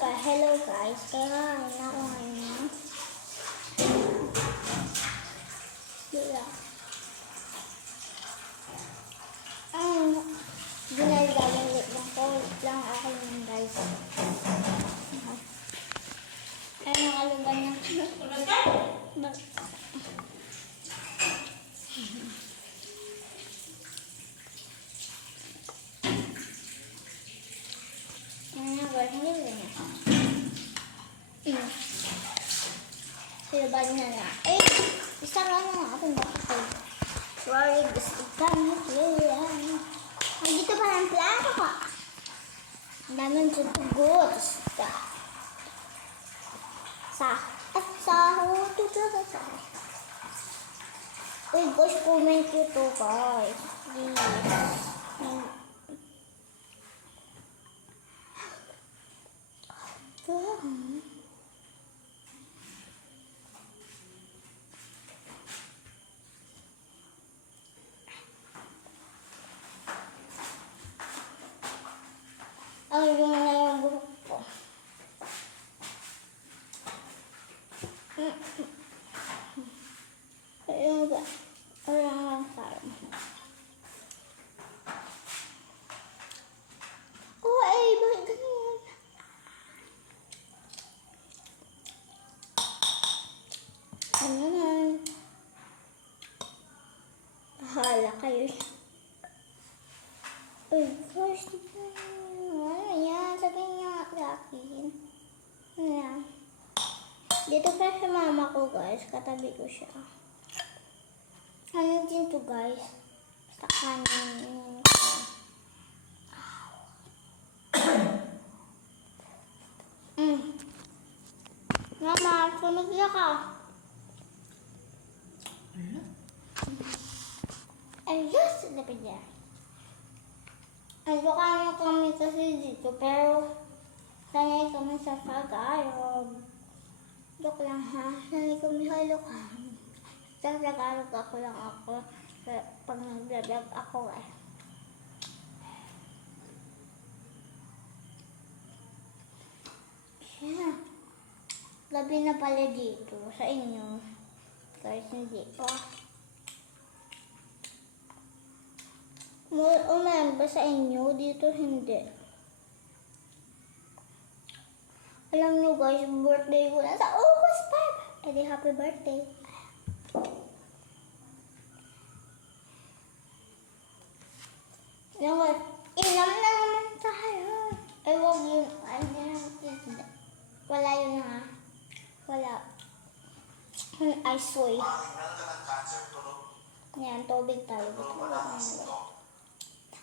guys, hello guys. Kaya na ako ngayon. Wala. Ginagalit lang ko. Lang ako yun guys. Ay, nakalugan na. Silban na na. Eh, isa nga na ako nakapag. Sorry, gusto kami. Dito pa ng plano ko. Ang daming tutugot. Uy, guys, comment nyo to, guys. Yung na buhok ko. Ayun ba? Ayun parang. Oh, ay, bakit ganyan? Ano na? Hala kayo. Uy, first yan, sabihin niya nga sa akin. Yan. Dito pa sa mama ko, guys. Katabi ko siya. Ano din to, guys? Basta kanin. Mama, sumigla ka. Ayos, dapat niya. Nagbukaan kami kasi dito, pero sanay kami sa Tagalog. Joke lang ha, sanay kami sa Ilocano. Sa Tagalog ako lang ako, pag nag-vlog ako eh. Yeah. Gabi na pala dito, sa inyo. Guys, hindi pa. Umayan ba sa inyo? Dito hindi. Alam nyo guys, birthday ko na sa August 5. Edi happy birthday. Naman, ilam na naman tayo. Eh, wag yun. Wala yun ha. Wala. I swear. Yan, tubig tayo.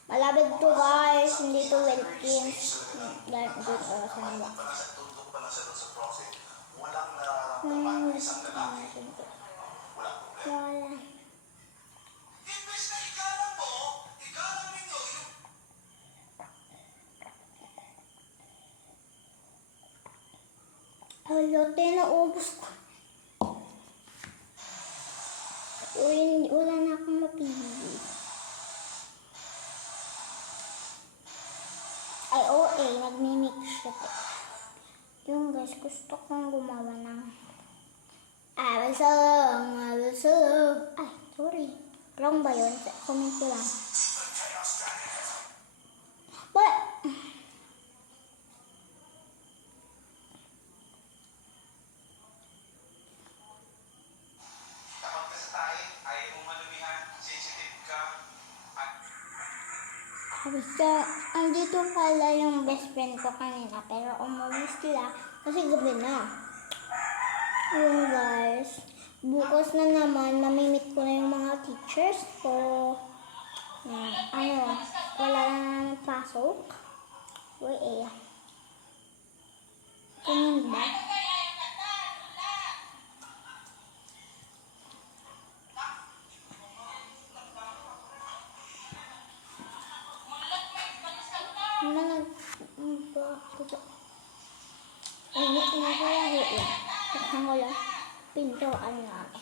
Malabig to guys, hindi to Wilkins. Good oras na ba? Wala. Halote na ubos ko. Uy, wala na akong mapili. Ay, nagmimix siya. Yung guys, gusto kong gumawa ng awesome. Ay, sorry. Wrong ba yun? Comment ko lang. But, kapag ka sa tayo, ayaw mong malumihan, sensitive ka. basta, andito pala yung best friend ko kanina, pero umuwi sila kasi gabi na. Yung guys, bukas na naman, mamimit ko na yung mga teachers ko. Wala na naman pasok. Uy, Ganun ba? Init na kaya yan. Takang wala pintuan namin.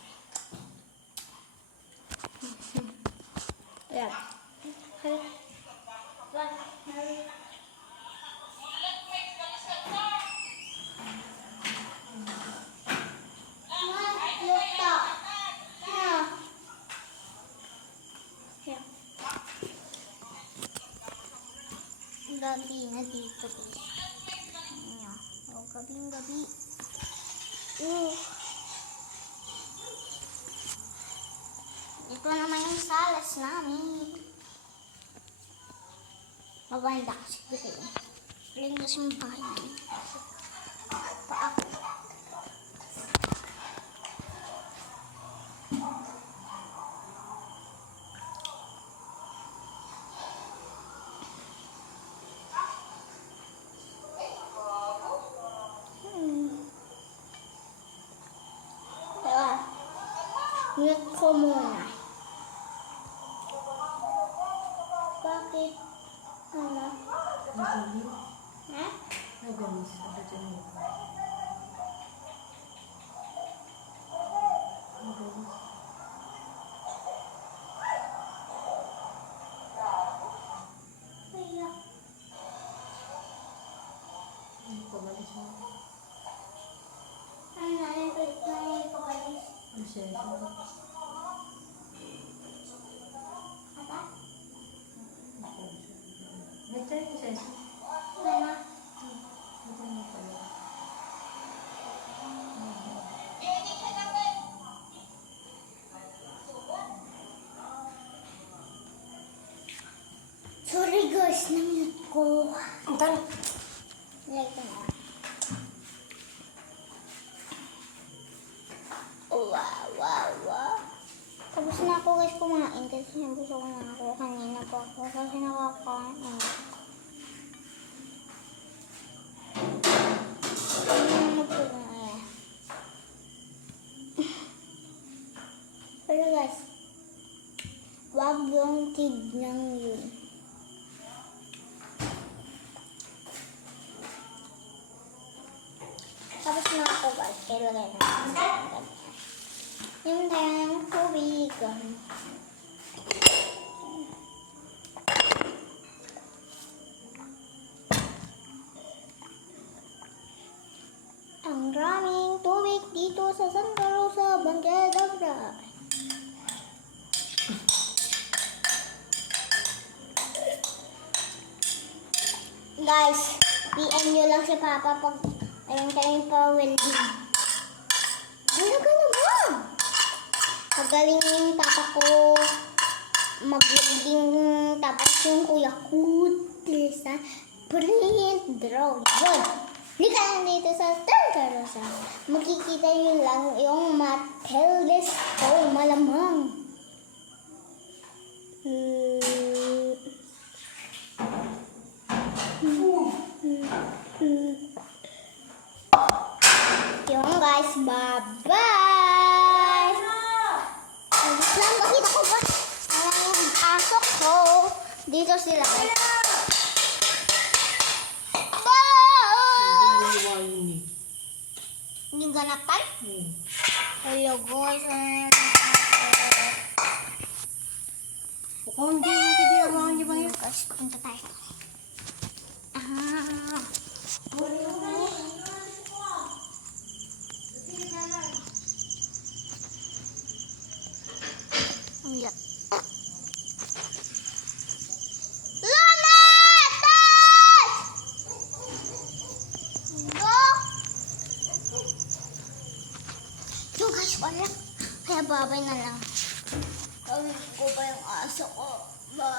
Ayan. gabi na dito. Ayan. O, gabing-gabi. Ito naman yung salas namin. Mabanda kasi kasi. Galing kasi yung bahay namin. Paak. Mute ko muna. Bakit? Ano? Ha? Kaya. Ano na yung pagalis? Apa? Mana? Sorry guys, na-mute ko. Like na. Wow. Tapos na ako guys kumain kasi gusto ko na ako kanina pa ako kasi nakakain. Ano po na pero guys, wag yung tignan yun. Tapos na ako guys, kailangan na. Yung tayong tubig. Ang daming tubig dito sa Santa Rosa, Bangkadagra. Guys, PM nyo lang si Papa pag ayun kayong pa-welding. Ano ka naman? Magaling yung papa ko mag-welding, tapos yung kuya ko sa print draw. Yun. Hindi ka lang dito sa Santa Rosa. Makikita yun lang yung Matelis ko malamang. Yun guys, bye-bye! Ayos lang, bakit ako ba? Ayan yung aso ko. Dito sila. Bye! Hindi ganapan? Hello guys. Kung hindi mo hindi ba yun? Guys, punta tayo. Ang yak. Lana! Tas! Go! Yo guys, wala. Kaya babay na lang. Gawin ko ba yung aso ko? Bye.